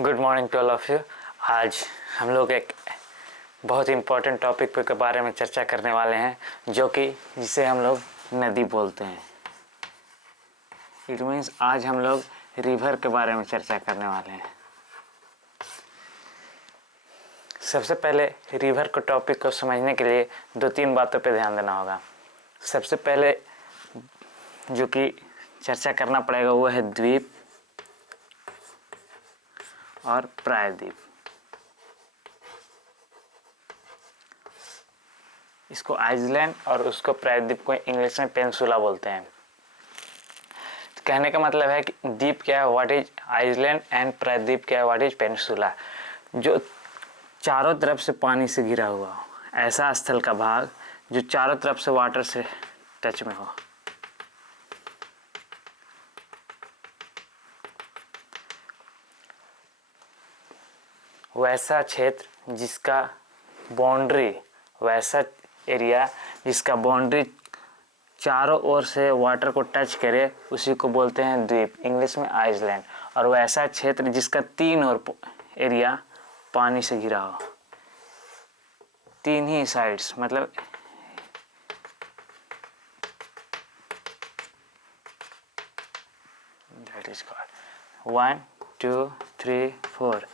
Good morning to all of you. आज हम लोग एक बहुत इम्पोर्टेंट टॉपिक के बारे में चर्चा करने वाले हैं, जो कि जिसे हम लोग नदी बोलते हैं। इट मीन्स आज हम लोग रिवर के बारे में चर्चा करने वाले हैं। सबसे पहले रिवर के टॉपिक को समझने के लिए 2-3 बातों पे ध्यान देना होगा। सबसे पहले जो कि चर्चा करना पड़ेगा वो है द्वीप और प्रायद्वीप। इसको आइसलैंड और उसको प्रायद्वीप को इंग्लिश में पेनिनसुला बोलते हैं। तो कहने का मतलब है कि द्वीप क्या है, व्हाट इज आइसलैंड, एंड प्रायद्वीप क्या है, व्हाट इज पेनिनसुला। जो चारों तरफ से पानी से घिरा हुआ हो, ऐसा स्थल का भाग जो चारों तरफ से वाटर से टच में हो। वैसा क्षेत्र जिसका बाउंड्री, वैसा एरिया जिसका बाउंड्री चारों ओर से वाटर को टच करे, उसी को बोलते हैं द्वीप, इंग्लिश में आइसलैंड। और वैसा क्षेत्र जिसका 3 ओर एरिया पानी से घिरा हो, 3 ही साइड्स, मतलब दैट इज कॉल्ड 1 2 3 4।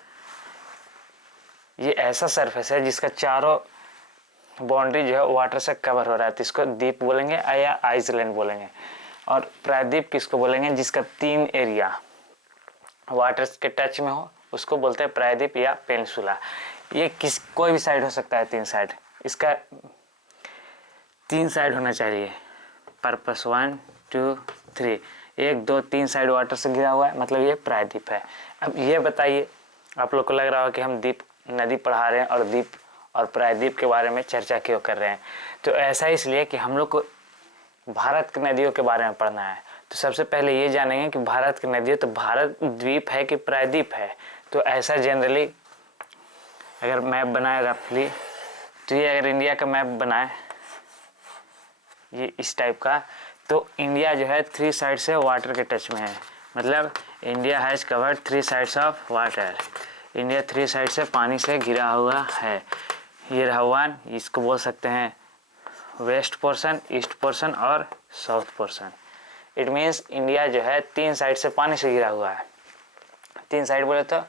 ये ऐसा सरफेस है जिसका चारों बाउंड्री जो है वाटर से कवर हो रहा है, तो इसको द्वीप बोलेंगे या आइसलैंड बोलेंगे। और प्रायद्वीप किसको बोलेंगे, जिसका 3 एरिया वाटर के टच में हो, उसको बोलते हैं प्रायद्वीप या पेनिनसुला। ये कोई भी साइड हो सकता है, 3 साइड, इसका 3 साइड होना चाहिए। पर्पस 1 2 3, 1 2 3 साइड वाटर से घिरा हुआ है, मतलब ये प्रायद्वीप है। अब ये बताइए, आप लोग को लग रहा हो कि हम द्वीप नदी पढ़ा रहे हैं और द्वीप और प्रायद्वीप के बारे में चर्चा क्यों कर रहे हैं। तो ऐसा इसलिए कि हम लोग को भारत की नदियों के बारे में पढ़ना है। तो सबसे पहले ये जानेंगे कि भारत की नदियों, तो भारत द्वीप है कि प्रायद्वीप है। तो ऐसा जनरली अगर मैप बनाए रफली, तो ये अगर इंडिया का मैप बनाए ये इस टाइप का, तो इंडिया जो है 3 साइड से वाटर के टच में है, मतलब India has covered 3 sides of water. India 3 side से पानी से घिरा हुआ है। ये रहा 1, इसको बोल सकते हैं वेस्ट पोर्शन, ईस्ट पोर्शन और south portion. It means India जो है 3 साइड से पानी से घिरा हुआ है। 3 साइड बोले तो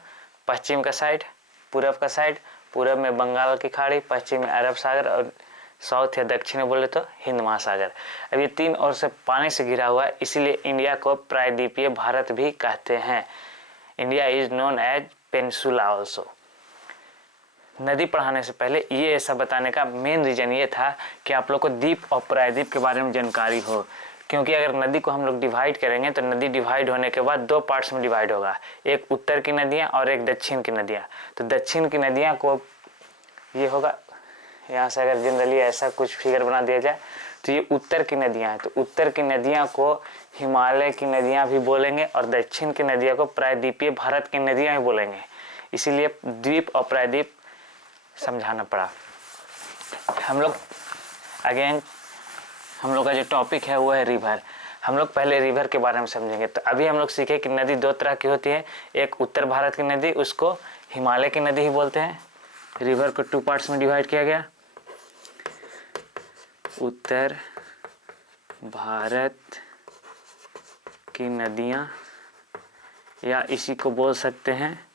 पश्चिम का साइड, पूरब का साइड, पूरब में बंगाल की खाड़ी, पश्चिम में अरब सागर, और साउथ या दक्षिण में बोले तो हिंद महासागर। अब ये 3 ओर से पानी से घिरा हुआ है, इसीलिए इंडिया को प्रायद्वीपीय भारत भी कहते हैं। India is known as peninsula also. नदी पढ़ाने से पहले ये ऐसा बताने का मेन रीज़न ये था कि आप लोग को द्वीप और प्रायद्वीप के बारे में जानकारी हो। क्योंकि अगर नदी को हम लोग डिवाइड करेंगे तो नदी डिवाइड होने के बाद 2 पार्ट्स में डिवाइड होगा, एक उत्तर की नदियाँ और एक दक्षिण की नदियाँ। तो दक्षिण की नदियाँ को ये होगा, यहाँ से अगर जनरली ऐसा कुछ फिगर बना दिया जाए तो ये उत्तर की नदियाँ हैं। तो उत्तर की नदियाँ को हिमालय की नदियाँ भी बोलेंगे और दक्षिण की नदियाँ को प्रायद्वीपीय भारत की नदियाँ ही बोलेंगे। इसीलिए द्वीप और प्रायद्वीप समझाना पड़ा। हम लोग अगेन हम लोग का जो टॉपिक है वो है रिवर। हम लोग पहले रिवर के बारे में समझेंगे। तो अभी हम लोग सीखे कि नदी 2 तरह की होती है, एक उत्तर भारत की नदी, उसको हिमालय की नदी ही बोलते हैं। रिवर को 2 पार्ट्स में डिवाइड किया गया, उत्तर भारत की नदियाँ, या इसी को बोल सकते हैं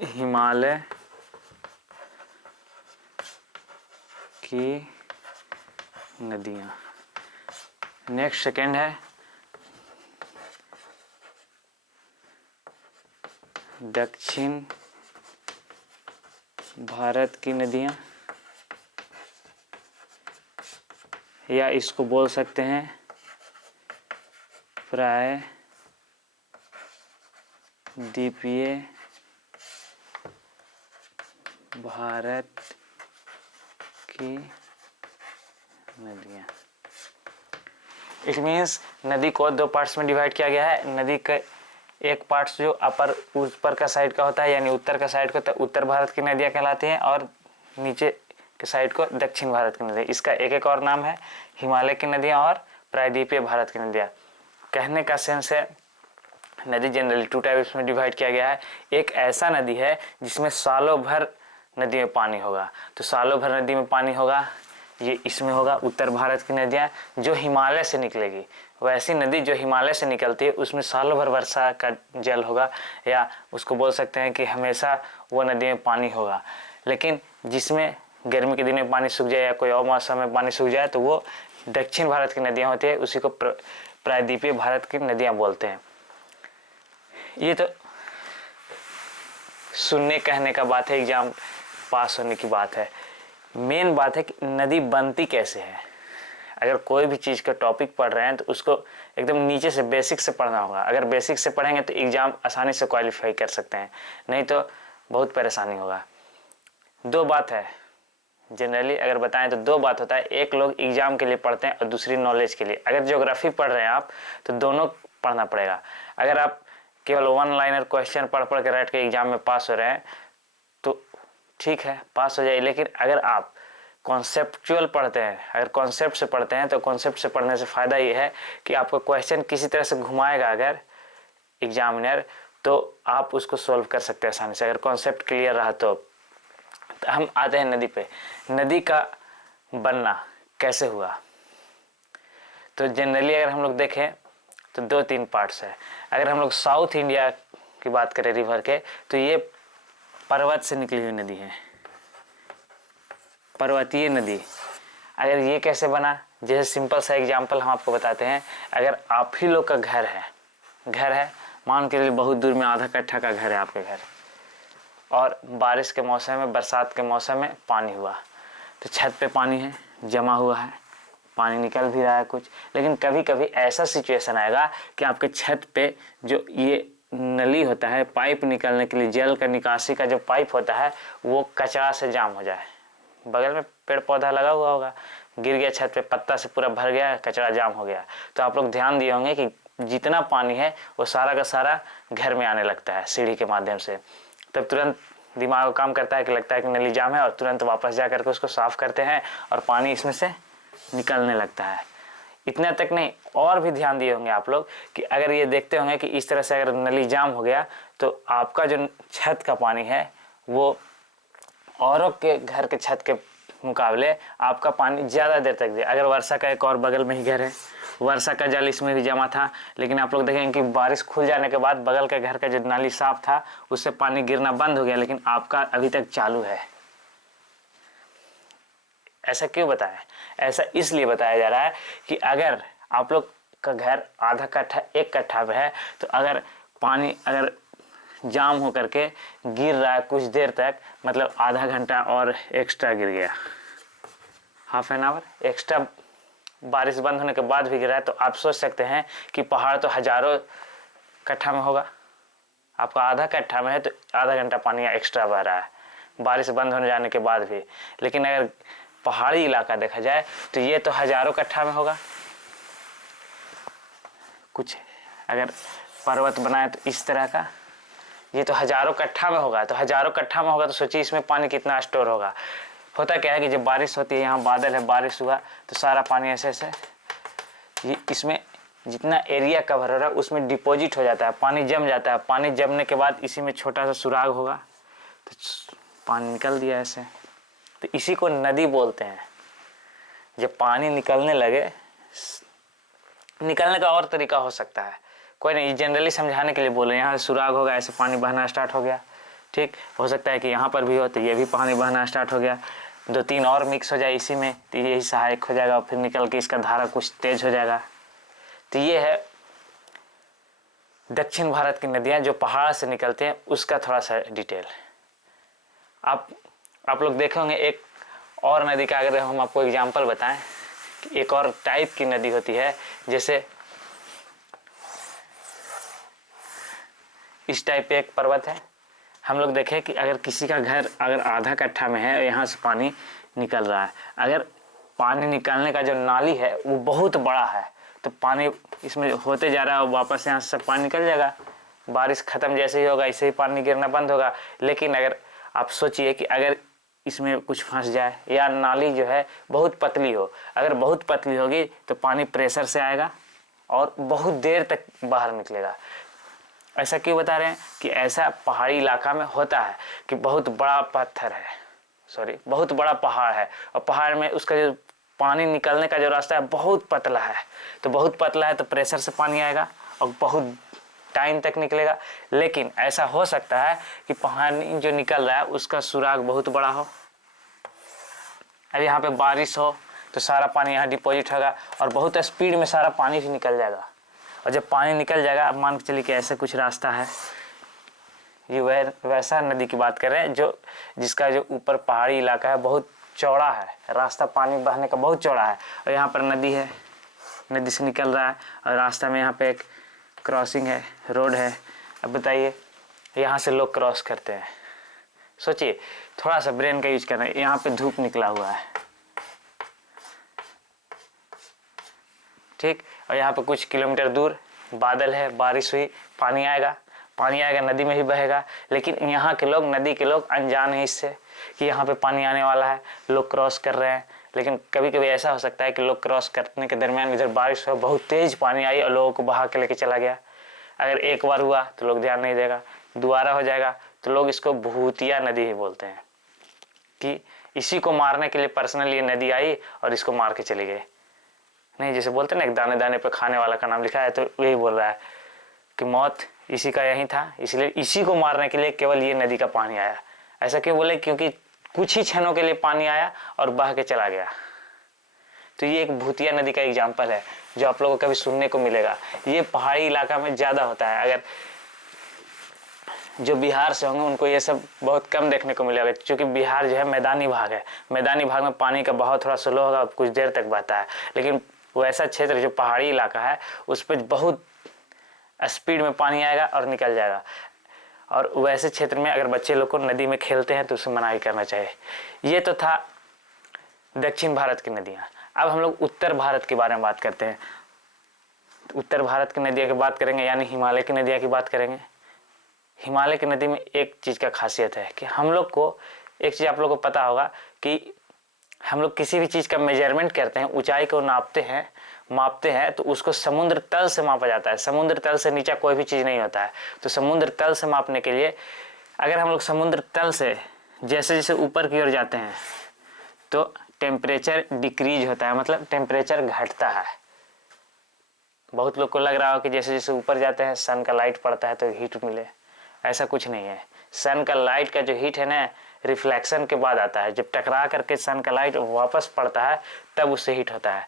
हिमालय की नदियाँ। नेक्स्ट सेकेंड है दक्षिण भारत की नदियाँ, या इसको बोल सकते हैं प्रायद्वीपीय भारत की नदियाँ। इट मीन्स नदी को 2 पार्ट्स में डिवाइड किया गया है। नदी का एक पार्ट जो ऊपर का साइड का होता है, यानी उत्तर का साइड को, तो उत्तर भारत की नदियाँ कहलाती हैं, और नीचे के साइड को दक्षिण भारत की नदियाँ। इसका एक और नाम है हिमालय की नदियाँ और प्रायद्वीपीय भारत की नदियाँ। कहने का सेंस है नदी जनरली 2 टाइप्स में डिवाइड किया गया है। एक ऐसा नदी है जिसमें सालों भर नदी में पानी होगा, तो सालों भर नदी में पानी होगा, ये इसमें होगा उत्तर भारत की नदियाँ जो हिमालय से निकलेगी। वैसी नदी जो हिमालय से निकलती है उसमें सालों भर वर्षा का जल होगा, या उसको बोल सकते हैं कि हमेशा वो नदी में पानी होगा। लेकिन जिसमें गर्मी के दिन में पानी सूख जाए या कोई और मौसम में पानी सूख जाए तो वो दक्षिण भारत की नदियाँ होती है, उसी को प्रायद्वीपीय भारत की नदियाँ बोलते हैं। ये तो सुनने कहने का बात है, एग्जाम पास होने की बात है। मेन बात है कि नदी बनती कैसे है। अगर कोई भी चीज़ का टॉपिक पढ़ रहे हैं तो उसको एकदम नीचे से बेसिक से पढ़ना होगा। अगर बेसिक से पढ़ेंगे तो एग्ज़ाम आसानी से क्वालिफाई कर सकते हैं, नहीं तो बहुत परेशानी होगा। 2 बात है जनरली अगर बताएं तो 2 बात होता है, एक लोग एग्ज़ाम के लिए पढ़ते हैं और दूसरी नॉलेज के लिए। अगर ज्योग्राफी पढ़ रहे हैं आप तो दोनों पढ़ना पड़ेगा। अगर आप केवल 1 लाइनर क्वेश्चन पढ़ के रट के एग्ज़ाम में पास हो रहे हैं तो ठीक है, पास हो जाए। लेकिन अगर आप कॉन्सेप्चुअल पढ़ते हैं, अगर कॉन्सेप्ट से पढ़ते हैं तो कॉन्सेप्ट से पढ़ने से फ़ायदा ये है कि आपको क्वेश्चन किसी तरह से घुमाएगा अगर एग्जामिनर, तो आप उसको सॉल्व कर सकते हैं आसानी से, अगर कॉन्सेप्ट क्लियर रहा तो। हम आते हैं नदी पे। नदी का बनना कैसे हुआ, तो जनरली अगर हम लोग देखें तो 2-3 पार्ट्स है। अगर हम लोग साउथ इंडिया की बात करें रिवर के, तो ये पर्वत से निकली हुई नदी है, पर्वतीय नदी। अगर ये कैसे बना, जैसे सिंपल सा एग्जांपल हम आपको बताते हैं। अगर आप ही लोग का घर है मान के चलिए बहुत दूर में आधा कट्ठा का घर है आपके घर, और बारिश के मौसम में, बरसात के मौसम में पानी हुआ, तो छत पे पानी है, जमा हुआ है, पानी निकल भी रहा है कुछ। लेकिन कभी कभी ऐसा सिचुएशन आएगा कि आपके छत पे जो ये नली होता है, पाइप निकलने के लिए, जल का निकासी का जो पाइप होता है, वो कचरा से जाम हो जाए। बगल में पेड़ पौधा लगा हुआ होगा, गिर गया छत पे, पत्ता से पूरा भर गया, कचरा जाम हो गया, तो आप लोग ध्यान दिए होंगे कि जितना पानी है वो सारा का सारा घर में आने लगता है सीढ़ी के माध्यम से। तब तुरंत दिमाग काम करता है कि लगता है कि नली जाम है, और तुरंत वापस जा करके उसको साफ करते हैं और पानी इसमें से निकलने लगता है। इतना तक नहीं, और भी ध्यान दिए होंगे आप लोग कि अगर ये देखते होंगे कि इस तरह से अगर नली जाम हो गया तो आपका जो छत का पानी है वो औरों के घर के छत के मुकाबले आपका पानी ज़्यादा देर तक दे। अगर वर्षा का एक और बगल में ही घर है, वर्षा का जल इसमें भी जमा था, लेकिन आप लोग देखेंगे कि बारिश खुल जाने के बाद बगल के घर का जो नाली साफ था उससे पानी गिरना बंद हो गया, लेकिन आपका अभी तक चालू है। ऐसा क्यों बताया? ऐसा इसलिए बताया जा रहा है कि अगर आप लोग का घर आधा कट्ठा 1 कट्ठा पे है, तो अगर पानी अगर जाम हो करके गिर रहा है कुछ देर तक, मतलब आधा घंटा और एक्स्ट्रा गिर गया, हाफ एन आवर एक्स्ट्रा बारिश बंद होने के बाद भी गिरा है, तो आप सोच सकते हैं कि पहाड़ तो हजारों कट्ठा में होगा, आपका आधा कट्ठा में है तो आधा घंटा पानी एक्स्ट्रा बह रहा है बारिश बंद होने जाने के बाद भी। लेकिन अगर पहाड़ी इलाका देखा जाए तो ये तो हजारों कट्ठा में होगा। कुछ अगर पर्वत बनाए तो इस तरह का, ये तो हजारों कट्ठा में होगा, तो हजारों कट्ठा में होगा तो सोचिए इसमें पानी कितना स्टोर होगा। होता क्या है कि जब बारिश होती है, यहाँ बादल है, बारिश हुआ तो सारा पानी ऐसे ऐसे ये इसमें जितना एरिया कवर हो रहा है उसमें डिपॉजिट हो जाता है, पानी जम जाता है। पानी जमने के बाद इसी में छोटा सा सुराग होगा तो पानी निकल दिया ऐसे, तो इसी को नदी बोलते हैं। जब पानी निकलने लगे, निकलने का और तरीका हो सकता है, कोई नहीं, जनरली समझाने के लिए बोल रहे हैं। यहाँ से सुराग होगा, ऐसे पानी बहना स्टार्ट हो गया, ठीक। हो सकता है कि यहाँ पर भी हो तो ये भी पानी बहना स्टार्ट हो गया, 2-3 और मिक्स हो जाए इसी में तो यही सहायक हो जाएगा, फिर निकल के इसका धारा कुछ तेज हो जाएगा। तो ये है दक्षिण भारत की नदियाँ जो पहाड़ से निकलते हैं, उसका थोड़ा सा डिटेल। आप लोग देखे होंगे एक और नदी का, अगर हम आपको एग्जाम्पल बताएं कि एक और टाइप की नदी होती है, जैसे इस टाइप पे एक पर्वत है, हम लोग देखें कि अगर किसी का घर अगर आधा कट्ठा में है, यहाँ से पानी निकल रहा है, अगर पानी निकलने का जो नाली है वो बहुत बड़ा है तो पानी इसमें होते जा रहा है और वापस यहाँ से सब पानी निकल जाएगा। बारिश ख़त्म जैसे ही होगा ऐसे ही पानी गिरना बंद होगा। लेकिन अगर आप सोचिए कि अगर इसमें कुछ फंस जाए या नाली जो है बहुत पतली हो, अगर बहुत पतली होगी तो पानी प्रेशर से आएगा और बहुत देर तक बाहर निकलेगा। ऐसा क्यों बता रहे हैं कि ऐसा पहाड़ी इलाका में होता है कि बहुत बड़ा पत्थर है, बहुत बड़ा पहाड़ है, और पहाड़ में उसका जो पानी निकलने का जो रास्ता है बहुत पतला है। तो बहुत पतला है तो प्रेशर से पानी आएगा और बहुत टाइम तक निकलेगा। लेकिन ऐसा हो सकता है कि पानी जो निकल रहा है उसका सुराग बहुत बड़ा हो। अब यहाँ पे बारिश हो तो सारा पानी यहाँ डिपॉजिट होगा और बहुत स्पीड में सारा पानी भी निकल जाएगा। और जब पानी निकल जाएगा, अब मान के चलिए कि ऐसे कुछ रास्ता है, ये वैसा नदी की बात कर रहे हैं जो जिसका जो ऊपर पहाड़ी इलाका है बहुत चौड़ा है, रास्ता पानी बहने का बहुत चौड़ा है, और यहाँ पर नदी है, नदी से निकल रहा है और रास्ता में यहाँ पे एक क्रॉसिंग है, रोड है। अब बताइए यहाँ से लोग क्रॉस करते हैं, सोचिए, थोड़ा सा ब्रेन का यूज करना है। यहाँ पे धूप निकला हुआ है, ठीक, और यहाँ पे कुछ किलोमीटर दूर बादल है, बारिश हुई, पानी आएगा नदी में ही बहेगा। लेकिन यहाँ के लोग, नदी के लोग अनजान है इससे कि यहाँ पे पानी आने वाला है, लोग क्रॉस कर रहे हैं। लेकिन कभी कभी ऐसा हो सकता है कि लोग क्रॉस करने के दरमियान इधर बारिश हो, बहुत तेज पानी आई और लोगों को बहा के लेके चला गया। अगर एक बार हुआ तो लोग ध्यान नहीं देगा, दोबारा हो जाएगा तो लोग इसको भूतिया नदी ही बोलते हैं कि इसी को मारने के लिए पर्सनली ये नदी आई और इसको मार के चली गई। नहीं, जैसे बोलते हैं ना, एक दाने दाने पे खाने वाला का नाम लिखा है, तो यही बोल रहा है कि मौत इसी का यही था, इसलिए इसी को मारने के लिए केवल ये नदी का पानी आया। ऐसा क्यों बोले? क्योंकि कुछ ही क्षणों के लिए पानी आया और बह के चला गया। तो ये एक भूतिया नदी का एग्जाम्पल है जो आप लोगों को कभी सुनने को मिलेगा। ये पहाड़ी इलाका में ज़्यादा होता है। अगर जो बिहार से होंगे उनको ये सब बहुत कम देखने को मिलेगा, क्योंकि बिहार जो है मैदानी भाग है। मैदानी भाग में पानी का बहाव थोड़ा स्लो होगा, कुछ देर तक बहता है। लेकिन वैसा क्षेत्र जो पहाड़ी इलाका है उस पर बहुत स्पीड में पानी आएगा और निकल जाएगा। और वैसे क्षेत्र में अगर बच्चे लोग को नदी में खेलते हैं तो उसे मनाही करना चाहिए। ये तो था दक्षिण भारत की नदियाँ। अब हम लोग उत्तर भारत के बारे में बात करते हैं। उत्तर भारत की नदियों की बात करेंगे, यानी हिमालय की नदियाँ की बात करेंगे। हिमालय की नदी में एक चीज़ का खासियत है कि हम लोग को, एक चीज़ आप लोगों को पता होगा कि हम लोग किसी भी चीज़ का मेजरमेंट करते हैं, ऊंचाई को मापते हैं तो उसको समुद्र तल से मापा जाता है। समुद्र तल से नीचा कोई भी चीज़ नहीं होता है। तो समुद्र तल से मापने के लिए अगर हम लोग समुद्र तल से जैसे जैसे ऊपर की ओर जाते हैं तो टेम्परेचर डिक्रीज होता है, मतलब टेम्परेचर घटता है। बहुत लोग को लग रहा हो कि जैसे जैसे ऊपर जाते हैं सन का लाइट पड़ता है तो हीट मिले, ऐसा कुछ नहीं है। सन का लाइट का जो हीट है ना, रिफ्लेक्शन के बाद आता है। जब टकरा करके सन का लाइट वापस पड़ता है तब उससे हीट होता है।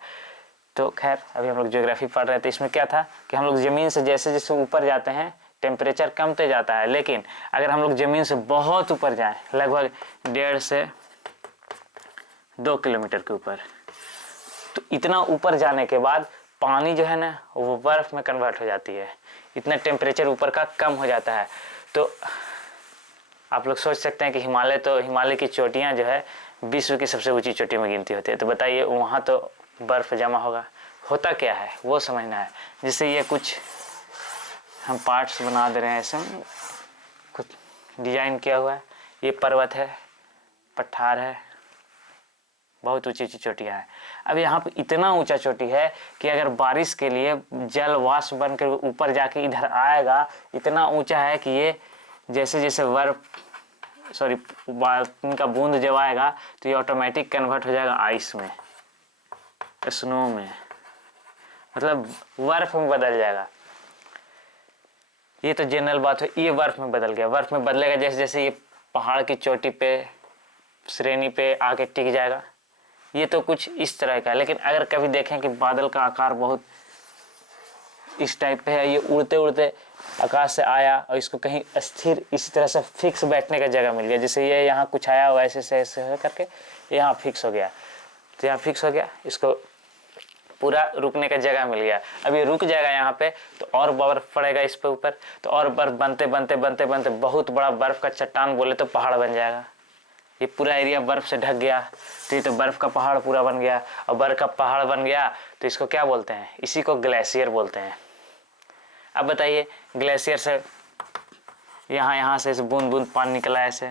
तो खैर, अभी हम लोग ज्योग्राफी पढ़ रहे थे, इसमें क्या था कि हम लोग ज़मीन से जैसे जैसे ऊपर जाते हैं टेम्परेचर कमते जाता है। लेकिन अगर हम लोग ज़मीन से बहुत ऊपर जाएं, लगभग 1.5 से 2 किलोमीटर के ऊपर, तो इतना ऊपर जाने के बाद पानी जो है ना वो बर्फ़ में कन्वर्ट हो जाती है। इतना टेम्परेचर ऊपर का कम हो जाता है। तो आप लोग सोच सकते हैं कि हिमालय की चोटियाँ जो है विश्व की सबसे ऊंची चोटी में गिनती होती है। तो बताइए वहाँ तो बर्फ़ जमा होता क्या है वो समझना है। जिससे ये कुछ हम पार्ट्स बना दे रहे हैं, ऐसे कुछ डिजाइन किया हुआ है। ये पर्वत है, पठार है, बहुत ऊंची ऊंची चोटियाँ हैं। अब यहाँ पे इतना ऊंचा चोटी है कि अगर बारिश के लिए जल वाष्प बन कर ऊपर जाके इधर आएगा, इतना ऊंचा है कि ये जैसे जैसे पानी का बूंद जब आएगा तो ये ऑटोमेटिक कन्वर्ट हो जाएगा आइस में, स्नो में, मतलब बर्फ में बदल जाएगा। ये तो जनरल बात है, ये बर्फ में बदल गया। बर्फ में बदलेगा जैसे जैसे ये पहाड़ की चोटी पे, श्रेणी पे आके टिक जाएगा। ये तो कुछ इस तरह का। लेकिन अगर कभी देखें कि बादल का आकार बहुत इस टाइप पे है, ये उड़ते उड़ते आकाश से आया और इसको कहीं स्थिर इसी तरह से फिक्स बैठने का जगह मिल गया। जैसे ये यहाँ कुछ आया हुआ ऐसे से ऐसे हो करके यहाँ फिक्स हो गया, तो यहाँ फिक्स हो गया, इसको पूरा रुकने का जगह मिल गया। अब ये रुक जाएगा यहाँ पे तो और बर्फ पड़ेगा इस पे ऊपर, तो और बर्फ बनते बनते बनते बनते बहुत बड़ा बर्फ का चट्टान बोले तो पहाड़ बन जाएगा। ये पूरा एरिया बर्फ से ढक गया तो ये तो बर्फ का पहाड़ पूरा बन गया। और बर्फ का पहाड़ बन गया तो इसको क्या बोलते हैं? इसी को ग्लेशियर बोलते हैं। अब बताइए, ग्लेशियर से यहाँ से इस बूंद बूंद पानी निकला, ऐसे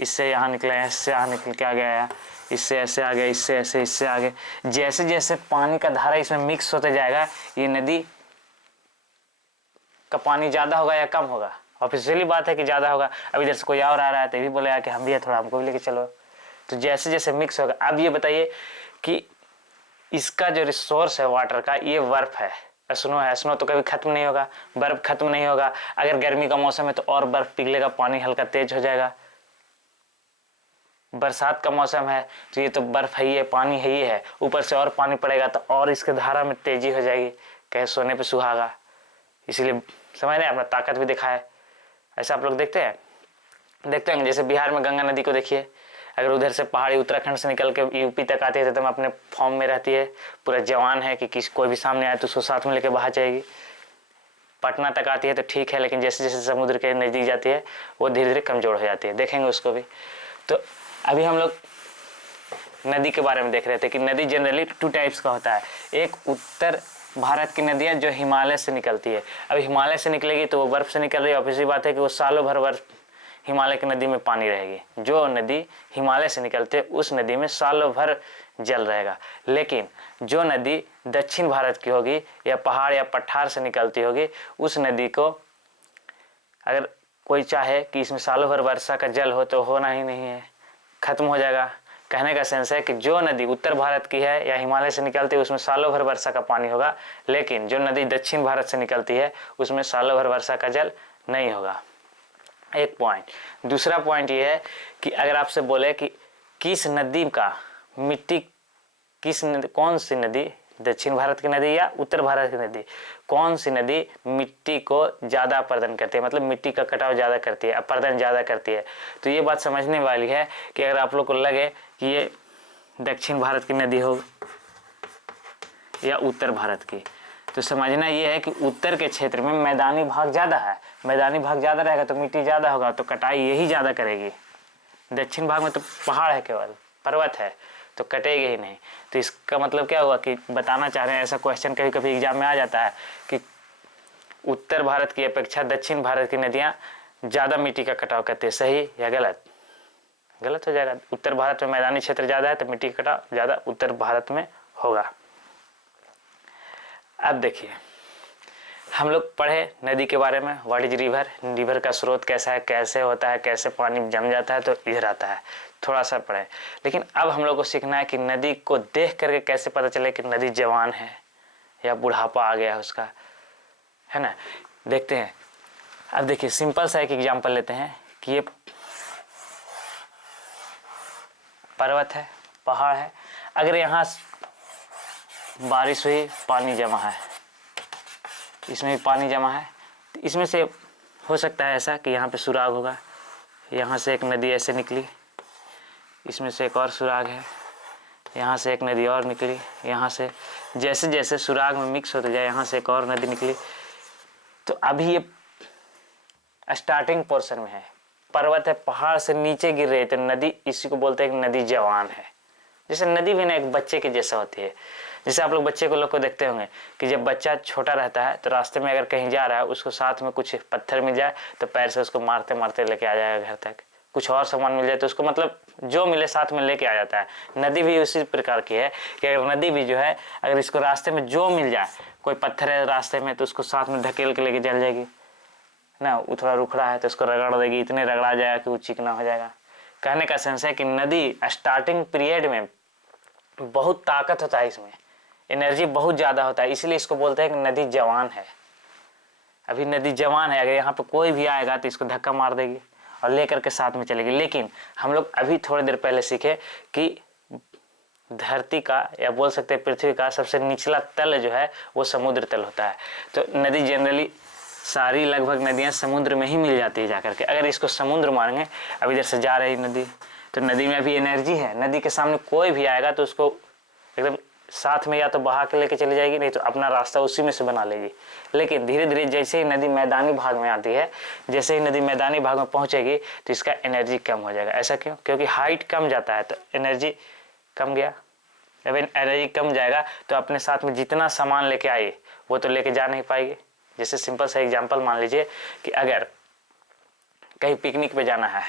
इससे यहाँ निकला, इससे यहाँ निकल के आ गया, इससे ऐसे आ गया, इससे ऐसे, इससे आगे, जैसे जैसे पानी का धारा इसमें मिक्स होते जाएगा ये नदी का पानी ज़्यादा होगा या कम होगा? ऑफिशियली बात है कि ज़्यादा होगा। अब इधर से कोई और आ रहा है तो ये भी बोलेगा कि हम भी है, थोड़ा हमको भी लेके चलो। तो जैसे जैसे मिक्स होगा। अब ये बताइए कि इसका जो रिसोर्स है वाटर का, ये बर्फ है, स्नो है। स्नो तो कभी खत्म नहीं होगा, बर्फ खत्म नहीं होगा। अगर गर्मी का मौसम है तो और बर्फ पिघलेगा, पानी हल्का तेज हो जाएगा। बरसात का मौसम है तो ये तो बर्फ है ही है, पानी है ही है, ऊपर से और पानी पड़ेगा तो और इसके धारा में तेजी हो जाएगी, कहे सोने पे सुहागा। इसीलिए समझ रहे हैं, अपना ताकत भी दिखाए। ऐसा आप लोग देखते हैं जैसे बिहार में गंगा नदी को देखिए, अगर उधर से पहाड़ी उत्तराखंड से निकल के यूपी तक आती है तो एकदम अपने फॉर्म में रहती है, पूरा जवान है कि कोई भी सामने आए तो उसको साथ में लेके बहा जाएगी। पटना तक आती है तो ठीक है, लेकिन जैसे जैसे समुद्र के नज़दीक जाती है वो धीरे धीरे कमज़ोर हो जाती है, देखेंगे उसको भी। तो अभी हम लोग नदी के बारे में देख रहे थे कि नदी जनरली 2 टाइप्स का होता है। एक उत्तर भारत की नदियाँ जो हिमालय से निकलती है। अब हिमालय से निकलेगी तो वो बर्फ़ से निकल रही है, ऑब्वियसली बात है कि वो सालों भर बर्फ हिमालय की नदी में पानी रहेगी। जो नदी हिमालय से निकलती है उस नदी में सालों भर जल रहेगा। लेकिन जो नदी दक्षिण भारत की होगी या पहाड़ या पठार से निकलती होगी, उस नदी को अगर कोई चाहे कि इसमें सालों भर वर्षा का जल हो तो होना ही नहीं है, खत्म हो जाएगा। कहने का सेंस है कि जो नदी उत्तर भारत की है या हिमालय से निकलती है उसमें सालों भर वर्षा का पानी होगा, लेकिन जो नदी दक्षिण भारत से निकलती है उसमें सालों भर वर्षा का जल नहीं होगा। एक पॉइंट। दूसरा पॉइंट ये है कि अगर आपसे बोले कि किस नदी का मिट्टी, कौन सी नदी, दक्षिण भारत की नदी या उत्तर भारत की नदी, कौन सी नदी मिट्टी को ज़्यादा अपर्दन करती है, मतलब मिट्टी का कटाव ज़्यादा करती है, अपर्दन ज़्यादा करती है। तो ये बात समझने वाली है कि अगर आप लोग को लगे कि ये दक्षिण भारत की नदी हो या उत्तर भारत की, तो समझना ये है कि उत्तर के क्षेत्र में मैदानी भाग ज़्यादा है। मैदानी भाग ज़्यादा रहेगा तो मिट्टी ज़्यादा होगा, तो कटाई यही ज़्यादा करेगी। दक्षिण भाग में तो पहाड़ है, केवल पर्वत है, तो कटेगी ही नहीं। तो इसका मतलब क्या हुआ कि बताना चाह रहे हैं, ऐसा क्वेश्चन कभी कभी एग्जाम में आ जाता है कि उत्तर भारत की अपेक्षा दक्षिण भारत की नदियाँ ज़्यादा मिट्टी का कटाव करती है, सही या गलत? गलत हो जाएगा। उत्तर भारत में मैदानी क्षेत्र ज़्यादा है तो मिट्टी का कटाव ज़्यादा उत्तर भारत में होगा। अब देखिए, हम लोग पढ़े नदी के बारे में, व्हाट इज रिवर, रिवर का स्रोत कैसा है, कैसे होता है, कैसे पानी जम जाता है तो इधर आता है, थोड़ा सा पढ़े। लेकिन अब हम लोग को सीखना है कि नदी को देख करके कैसे पता चले कि नदी जवान है या बुढ़ापा आ गया है उसका, है ना। देखते हैं। अब देखिए, सिंपल सा एक एग्जाम्पल लेते हैं कि ये पर्वत है, पहाड़ है, अगर यहाँ बारिश हुई, पानी जमा है, इसमें भी पानी जमा है, तो इसमें से हो सकता है ऐसा कि यहाँ पे सुराग होगा, यहाँ से एक नदी ऐसे निकली, इसमें से एक और सुराग है, यहाँ से एक नदी और निकली, यहाँ से जैसे जैसे सुराग में मिक्स होते जाए यहाँ से एक और नदी निकली। तो अभी ये स्टार्टिंग पोर्शन में है, पर्वत है, पहाड़ से नीचे गिर रही है, तो नदी, इसी को बोलते हैं कि नदी जवान है। जैसे नदी भी ना एक बच्चे के जैसा होती है। जैसे आप लोग बच्चे को लोग को देखते होंगे कि जब बच्चा छोटा रहता है तो रास्ते में अगर कहीं जा रहा है, उसको साथ में कुछ पत्थर मिल जाए तो पैर से उसको मारते मारते लेके आ जाएगा घर तक। कुछ और सामान मिल जाए तो उसको मतलब जो मिले साथ में लेके आ जाता है। नदी भी उसी प्रकार की है कि अगर नदी भी जो है, अगर इसको रास्ते में जो मिल जाए, कोई पत्थर है रास्ते में तो उसको साथ में ढकेल के लेके चल जाएगी ना। वो थोड़ा रुखड़ा है तो उसको रगड़ देगी, इतने रगड़ा जाएगा कि वो चिकना हो जाएगा। कहने का सेंस है कि नदी स्टार्टिंग पीरियड में बहुत ताकत होता है, इसमें एनर्जी बहुत ज़्यादा होता है, इसलिए इसको बोलते हैं कि नदी जवान है। अभी नदी जवान है, अगर यहाँ पे कोई भी आएगा तो इसको धक्का मार देगी और लेकर के साथ में चलेगी। लेकिन हम लोग अभी थोड़ी देर पहले सीखे कि धरती का या बोल सकते हैं पृथ्वी का सबसे निचला तल जो है वो समुद्र तल होता है। तो नदी जनरली सारी लगभग नदियाँ समुद्र में ही मिल जाती है जाकर के। अगर इसको समुद्र मानेंगे, अब इधर से जा रही नदी, तो नदी में अभी एनर्जी है, नदी के सामने कोई भी आएगा तो उसको एकदम साथ में या तो बहा के लेके चली जाएगी, नहीं तो अपना रास्ता उसी में से बना लेगी। लेकिन धीरे धीरे जैसे ही नदी मैदानी भाग में आती है, जैसे ही नदी मैदानी भाग में पहुंचेगी तो इसका एनर्जी कम हो जाएगा। ऐसा क्यों? क्योंकि हाइट कम जाता है तो एनर्जी कम गया। जब एनर्जी कम जाएगा तो अपने साथ में जितना सामान लेके आई वो तो लेके जा नहीं पाएगी। जैसे सिंपल सा एग्जाम्पल मान लीजिए कि अगर कहीं पिकनिक पे जाना है,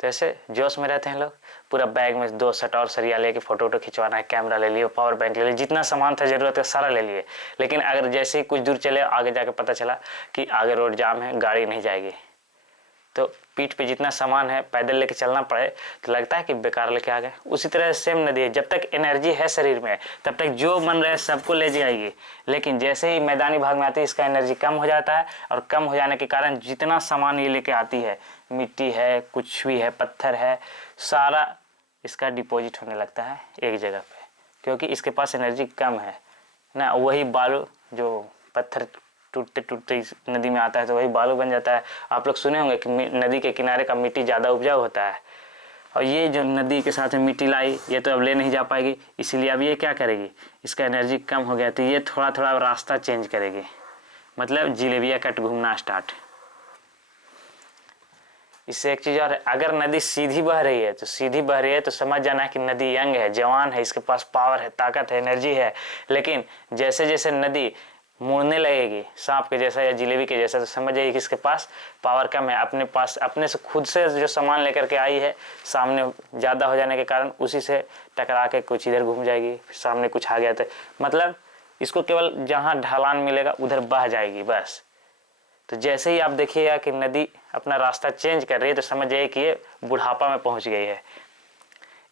तो ऐसे जोश में रहते हैं लोग, पूरा बैग में 2 शर्ट और सरिया लेके फ़ोटो खिंचवाना है, कैमरा ले लिए, पावर बैंक ले लिए, जितना सामान था ज़रूरत है सारा ले लिए। लेकिन अगर जैसे ही कुछ दूर चले आगे जाके पता चला कि आगे रोड जाम है, गाड़ी नहीं जाएगी, तो पीठ पे जितना सामान है पैदल लेके चलना पड़े तो लगता है कि बेकार लेके आ गए। उसी तरह सेम नदी है, जब तक एनर्जी है शरीर में तब तक जो मन रहे सबको ले जाएगी, लेकिन जैसे ही मैदानी भाग में आती है इसका एनर्जी कम हो जाता है, और कम हो जाने के कारण जितना सामान ये लेके आती है, मिट्टी है, कुछ भी है, पत्थर है, सारा इसका डिपॉजिट होने लगता है एक जगह पे, क्योंकि इसके पास एनर्जी कम है ना। वही बालू जो पत्थर टूटते टूटते इस नदी में आता है तो वही बालू बन जाता है। आप लोग सुने होंगे कि नदी के किनारे का मिट्टी ज़्यादा उपजाऊ होता है, और ये जो नदी के साथ में मिट्टी लाई ये तो अब ले नहीं जा पाएगी, इसीलिए अब ये क्या करेगी, इसका एनर्जी कम हो गया तो ये थोड़ा थोड़ा रास्ता चेंज करेगी, मतलब जिलेबिया कट घूमना स्टार्ट। इससे एक चीज़ और है, अगर नदी सीधी बह रही है तो सीधी बह रही है तो समझ जाना है कि नदी यंग है, जवान है, इसके पास पावर है, ताकत है, एनर्जी है। लेकिन जैसे जैसे नदी मुड़ने लगेगी सांप के जैसा या जिलेबी के जैसा, तो समझ जाइए कि इसके पास पावर कम है, अपने पास अपने से खुद से जो सामान लेकर के आई है सामने ज़्यादा हो जाने के कारण उसी से टकरा के कुछ इधर घूम जाएगी, सामने कुछ आ गया तो मतलब इसको केवल जहाँ ढलान मिलेगा उधर बह जाएगी बस। तो जैसे ही आप देखिएगा कि नदी अपना रास्ता चेंज कर रही है तो समझ जाइए कि ये बुढ़ापा में पहुँच गई है,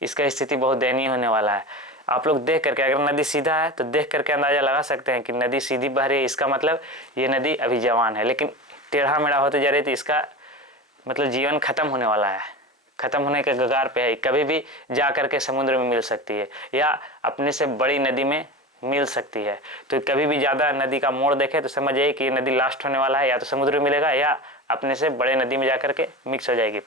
इसका स्थिति बहुत दयनीय होने वाला है। आप लोग देख करके, अगर नदी सीधा है तो देख करके अंदाजा लगा सकते हैं कि नदी सीधी बह रही है, इसका मतलब ये नदी अभी जवान है। लेकिन टेढ़ा मेढ़ा होते जा रही है तो इसका मतलब जीवन खत्म होने वाला है, खत्म होने के कगार पे है, कभी भी जा करके समुद्र में मिल सकती है या अपने से बड़ी नदी में मिल सकती है। तो कभी भी ज़्यादा नदी का मोड़ देखे तो समझ जाइए कि ये नदी लास्ट होने वाला है, या तो समुद्र में मिलेगा या अपने से बड़े नदी में जा करके मिक्स हो जाएगी।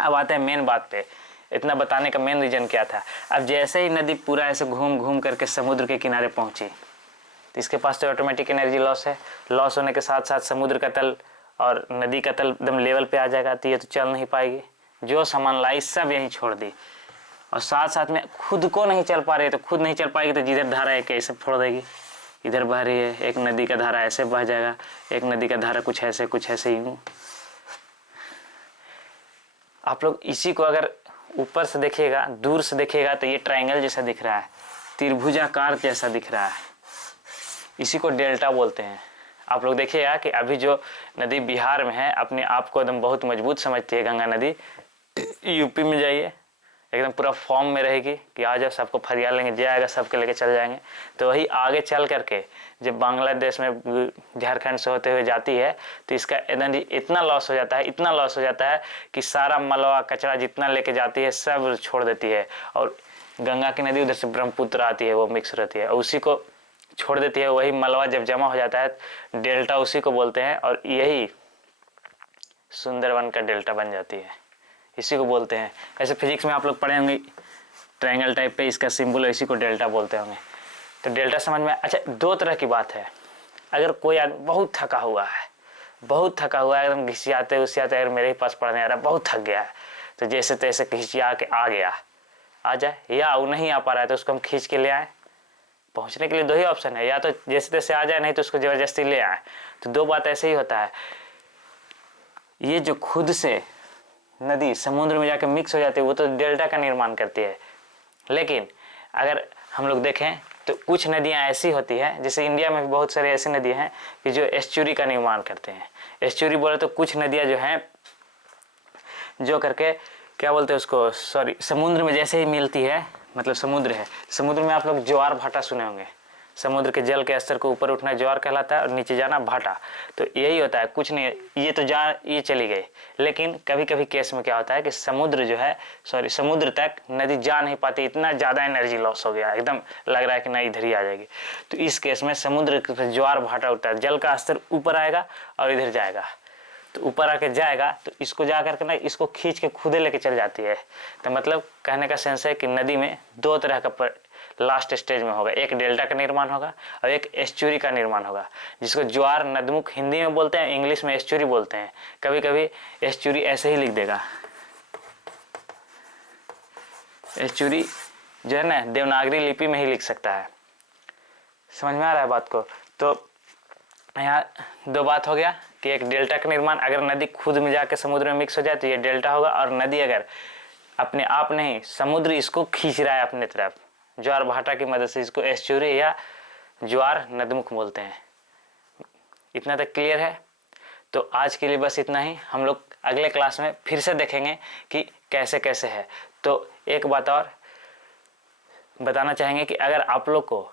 अब आते हैं मेन बात पे, इतना बताने का मेन रीज़न क्या था। अब जैसे ही नदी पूरा ऐसे घूम घूम करके समुद्र के किनारे पहुंची तो इसके पास तो ऑटोमेटिक एनर्जी लॉस है, लॉस होने के साथ साथ समुद्र का तल और नदी का तल एकदम लेवल पे आ जाएगा, तो ये तो चल नहीं पाएगी। जो सामान लाई सब यहीं छोड़ दी, और साथ साथ में खुद को नहीं चल पा रही है, तो खुद नहीं चल पाएगी तो जिधर धारा है कैसे छोड़ देगी, इधर बह रही है एक नदी का धारा ऐसे बह जाएगा, एक नदी का धारा कुछ ऐसे यूँ। आप लोग इसी को अगर ऊपर से देखिएगा, दूर से देखिएगा तो ये ट्रायंगल जैसा दिख रहा है, त्रिभुजाकार जैसा दिख रहा है, इसी को डेल्टा बोलते हैं। आप लोग देखिएगा कि अभी जो नदी बिहार में है अपने आप को एकदम बहुत मजबूत समझती है गंगा नदी, यूपी में जाइए एकदम पूरा फॉर्म में रहेगी कि आ जाओ सबको फरिया लेंगे, जाएगा सबके लेके चल जाएंगे। तो वही आगे चल करके जब बांग्लादेश में झारखंड से होते हुए जाती है तो इसका एनर्जी इतना लॉस हो जाता है, इतना लॉस हो जाता है कि सारा मलबा कचरा जितना लेके जाती है सब छोड़ देती है, और गंगा की नदी उधर से ब्रह्मपुत्र आती है वो मिक्स रहती है और उसी को छोड़ देती है। वही मलबा जब जमा हो जाता है डेल्टा उसी को बोलते हैं, और यही सुंदरवन का डेल्टा बन जाती है, इसी को बोलते हैं। ऐसे फिजिक्स में आप लोग पढ़े होंगे ट्रायंगल टाइप पे इसका सिंबल है, इसी को डेल्टा बोलते होंगे। तो डेल्टा समझ में। अच्छा, दो तरह की बात है, अगर कोई आदमी बहुत थका हुआ है, बहुत थका हुआ है, एकदम घिसियाते उसियाते, अगर मेरे ही पास पढ़ने आ रहा है, बहुत थक गया है, तो जैसे तैसे घिसिया के आ गया, आ जाए, या वो नहीं आ पा रहा है तो उसको हम खींच के ले आए। पहुंचने के लिए दो ही ऑप्शन है, या तो जैसे तैसे आ जाए, नहीं तो उसको ज़बरदस्ती ले आए। तो दो बात ऐसे ही होता है, ये जो खुद से नदी समुद्र में जाकर मिक्स हो जाती है वो तो डेल्टा का निर्माण करती है। लेकिन अगर हम लोग देखें तो कुछ नदियां ऐसी होती हैं, जैसे इंडिया में भी बहुत सारी ऐसी नदियां हैं कि जो एस्चुरी का निर्माण करते हैं। एस्चुरी बोले तो कुछ नदियां जो हैं जो करके क्या बोलते हैं उसको, सॉरी, समुद्र में जैसे ही मिलती है, मतलब समुद्र है, समुद्र में आप लोग ज्वार भाटा सुने होंगे, समुद्र के जल के स्तर को ऊपर उठना ज्वार कहलाता है और नीचे जाना भाटा। तो यही होता है, कुछ नहीं, ये तो ये चली गई। लेकिन कभी कभी केस में क्या होता है कि समुद्र जो है, सॉरी, समुद्र तक नदी जा नहीं पाती, इतना ज़्यादा एनर्जी लॉस हो गया, एकदम लग रहा है कि नहीं इधर ही आ जाएगी। तो इस केस में समुद्र पे ज्वार भाटा उठता है, जल का स्तर ऊपर आएगा और इधर जाएगा, तो ऊपर आके जाएगा तो इसको जा करके ना इसको खींच के खुदे लेके चल जाती है। तो मतलब कहने का सेंस है कि नदी में दो तरह का लास्ट स्टेज में होगा, एक डेल्टा का निर्माण होगा और एक एस्चुरी का निर्माण होगा, जिसको ज्वार नदमुख हिंदी में बोलते हैं, इंग्लिश में एस्चुरी बोलते हैं। कभी कभी एस्चुरी ऐसे ही लिख देगा, एस्चुरी जो है ना देवनागरी लिपि में ही लिख सकता है। समझ में आ रहा है बात को? तो यहाँ दो बात हो गया कि एक डेल्टा का निर्माण, अगर नदी खुद में जाकर समुद्र में मिक्स हो जाए तो ये डेल्टा होगा, और नदी अगर अपने आप नहीं, समुद्र इसको खींच रहा है अपने तरफ ज्वार भाटा की मदद से। इसको एस्चुरी या ज्वार नदमुख बोलते हैं। इतना तक क्लियर है? तो आज के लिए बस इतना ही। हम लोग अगले क्लास में फिर से देखेंगे कि कैसे कैसे है। तो एक बात और बताना चाहेंगे कि अगर आप लोग को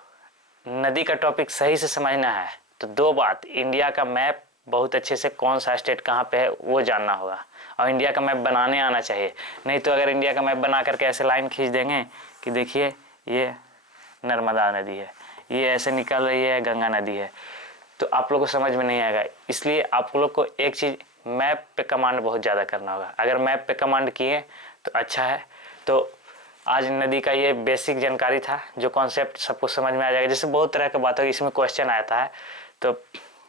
नदी का टॉपिक सही से समझना है तो दो बात, इंडिया का मैप बहुत अच्छे से कौन सा स्टेट कहाँ पे है वो जानना होगा, और इंडिया का मैप बनाने आना चाहिए। नहीं तो अगर इंडिया का मैप बना करके ऐसे लाइन खींच देंगे कि देखिए ये नर्मदा नदी है, ये ऐसे निकल रही है गंगा नदी है, तो आप लोग को समझ में नहीं आएगा। इसलिए आप लोग को एक चीज़, मैप पे कमांड बहुत ज़्यादा करना होगा। अगर मैप पे कमांड किए तो अच्छा है। तो आज नदी का ये बेसिक जानकारी था, जो कॉन्सेप्ट सबको समझ में आ जाएगा। जैसे बहुत तरह की बात होगी, इसमें क्वेश्चन आता है, तो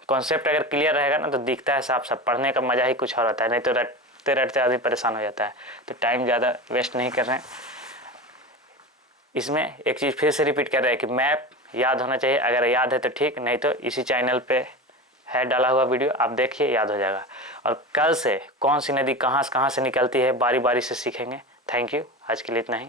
कॉन्सेप्ट अगर क्लियर रहेगा ना तो दिखता है साफ साफ, पढ़ने का मज़ा ही कुछ और होता है। नहीं तो रटते रटते आदमी परेशान हो जाता है। तो टाइम ज़्यादा वेस्ट नहीं कर रहे हैं। इसमें एक चीज़ फिर से रिपीट कर रहे हैं कि मैप याद होना चाहिए। अगर याद है तो ठीक, नहीं तो इसी चैनल पे है डाला हुआ वीडियो, आप देखिए, याद हो जाएगा। और कल से कौन सी नदी कहाँ से निकलती है बारी बारी से सीखेंगे। थैंक यू, आज के लिए इतना ही।